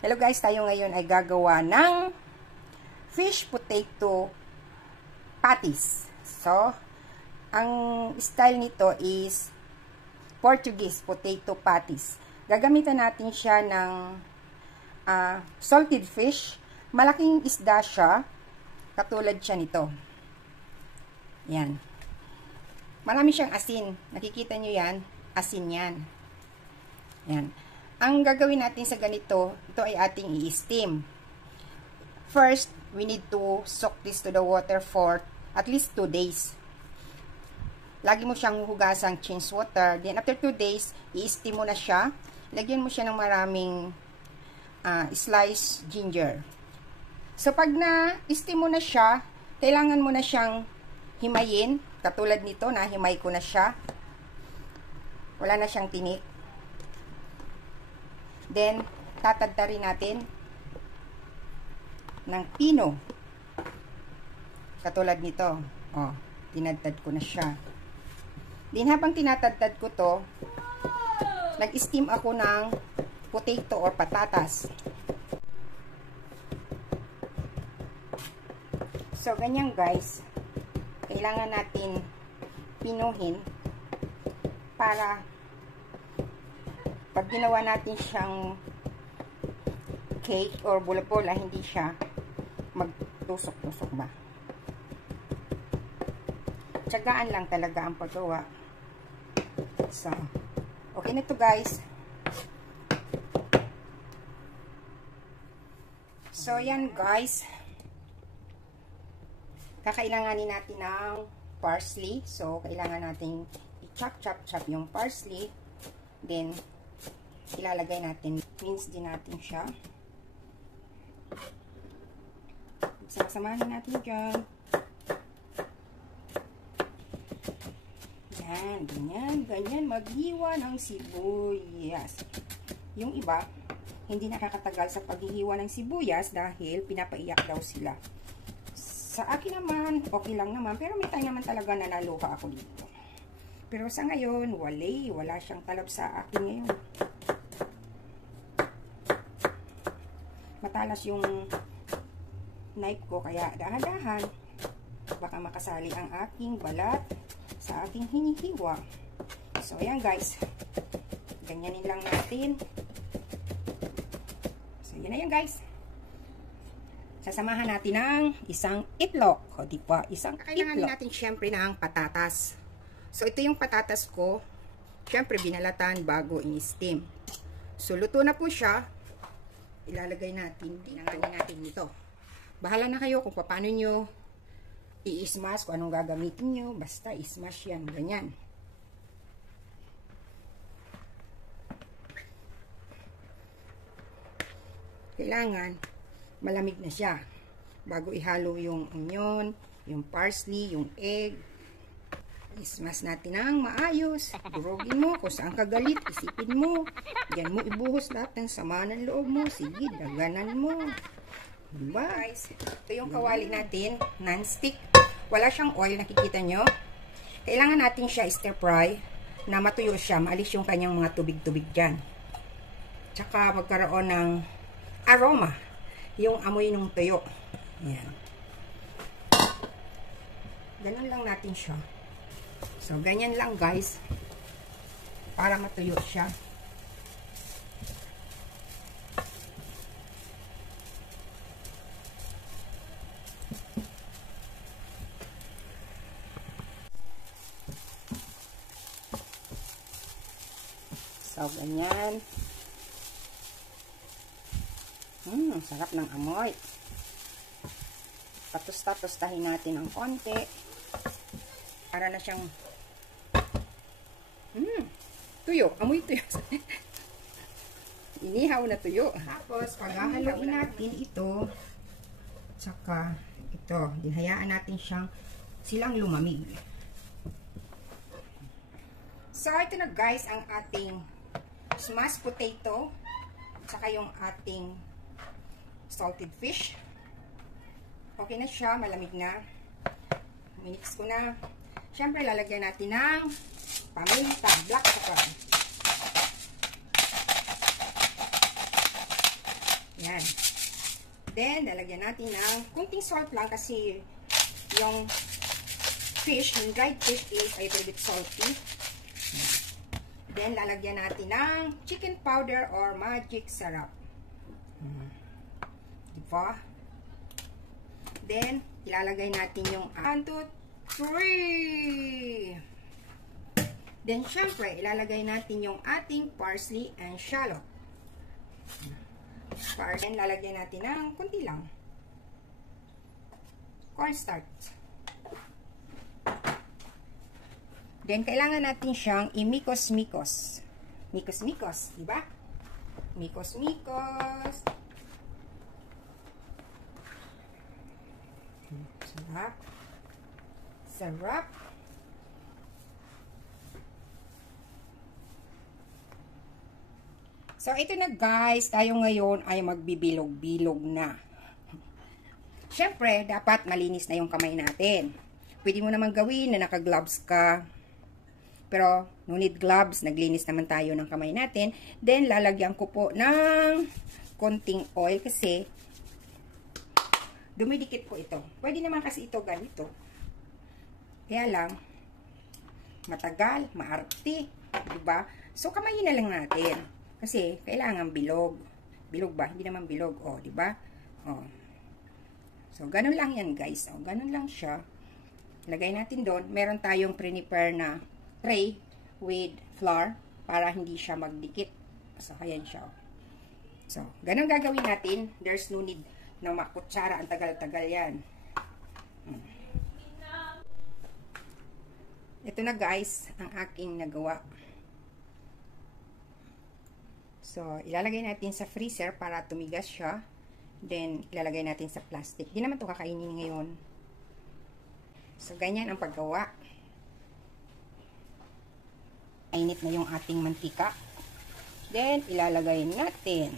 Hello guys, tayo ngayon ay gagawa ng fish potato patties. So, ang style nito is Portuguese potato patties. Gagamitan natin siya ng salted fish. Malaking isda siya, katulad siya nito. Yan. Marami siyang asin. Nakikita nyo yan? Asin yan. Yan. Ang gagawin natin sa ganito, ito ay ating i-steam. First, we need to soak this to the water for at least 2 days. Lagi mo siyang hugasang change water. Then, after 2 days, i-steam mo na siya. Lagyan mo siya ng maraming sliced ginger. So, pag na-steam mo na siya, kailangan mo na siyang himayin. Katulad nito, himay ko na siya. Wala na siyang tinik. Then, tatadta rin natin ng pino. Katulad nito. Oh, tinadtad ko na siya. Then, habang tinatadtad ko to, nag-steam ako ng potato or patatas. So, ganyan guys. Kailangan natin pinuhin para pag ginawa natin siyang cake or bula-bula, hindi siya magtusok-tusok ba. Tiyagaan lang talaga ang paggawa. So, okay na to guys. So, yan guys. Kakailanganin natin ng parsley. So, kailangan natin i-chop yung parsley. Then, ilalagay natin, mince din natin siya. Sasamahin natin dyan. Yan, ganyan, maghiwa ng sibuyas. Yung iba, hindi nakakatagal sa paghihiwa ng sibuyas dahil pinapaiyak daw sila. Sa akin naman, okay lang naman, pero may time naman talaga na naluha ako dito. Pero sa ngayon, wala siyang talab sa akin ngayon. Matalas yung knife ko, kaya dahan-dahan baka makasali ang aking balat sa aking hinihiwa. So ayan guys, ganyanin lang natin. So yun na yan guys. Sasamahan natin ng isang itlog, o di ba, isang kailangan natin syempre ng patatas. So ito yung patatas ko, syempre binalatan bago in-steam. So luto na po siya. Ilalagay natin, tinanganin natin dito. Bahala na kayo kung paano nyo i-smash, kung anong gagamitin nyo. Basta i-smash yan, ganyan. Kailangan malamig na siya bago ihalo yung onion, yung parsley, yung egg. I-smash natin ng maayos. Durugin mo kung saan ka galit. Isipin mo. Diyan mo ibuhos lahat ng sama ng loob mo. Sige, daganan mo. Diba? Guys, ito yung kawali natin. Non-stick. Wala siyang oil. Nakikita nyo? Kailangan natin siya stir fry na matuyo siya. Maalis yung kanyang mga tubig-tubig dyan. Tsaka magkaroon ng aroma. Yung amoy ng tuyo. Ayan. Ganun lang natin siya. So, ganyan lang guys. Para matuyo siya. So, ganyan. Sarap ng amoy. Patus-tustahin natin ng konti. Para na siyang tuyo. Amoy tuyo. Inihaw na tuyo. Tapos, paghahaluin natin ito, tsaka ito, dinhayaan natin silang lumamig. So, ito na guys, ang ating smashed potato, tsaka yung ating salted fish. Okay na siya, malamig na. Minix ko na. Siyempre, lalagyan natin ng paminta, black pepper. Yan. Then, lalagyan natin ng kunting salt lang kasi yung fish, yung dried fish is a little bit salty. Then, lalagyan natin ng chicken powder or magic sarap. Diba? Then, ilalagay natin yung 1, 2, 3. Then, syempre, ilalagay natin yung ating parsley and shallot. Then, lalagyan natin ng kunti lang. Cornstarch. Then, kailangan natin siyang imikos-mikos. Mikos-mikos, diba? Mikos-mikos. Sarap. Sarap. So, ito na guys. Tayo ngayon ay magbibilog-bilog na. Siyempre, dapat malinis na yung kamay natin. Pwede mo naman gawin na naka-gloves ka. Pero, no need gloves. Naglinis naman tayo ng kamay natin. Then, lalagyan ko po ng konting oil kasi dumidikit po ito. Pwede naman kasi ito ganito. Kaya lang, matagal, maarte. Diba? So, kamayin na lang natin. Kasi, kailangan bilog. Bilog ba? Hindi naman bilog. O, diba? O. So, ganun lang yan, guys. O, ganun lang siya. Lagay natin doon. Meron tayong prepare na tray with flour para hindi siya magdikit. So, ayan siya. So, ganun gagawin natin. There's no need na makutsara. Ang tagal-tagal yan. Ito na, guys, ang aking nagawa. So, ilalagay natin sa freezer para tumigas siya. Then, ilalagay natin sa plastic. Di naman ito kakainin ngayon. So, ganyan ang paggawa. Init na yung ating mantika. Then, ilalagay natin.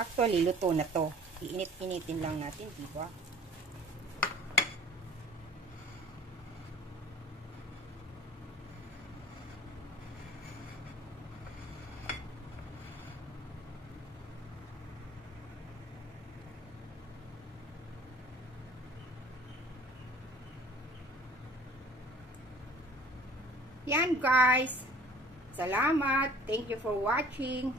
Actually, luto na to. Iinit-initin lang natin, diba? Yan guys. Salamat. Thank you for watching.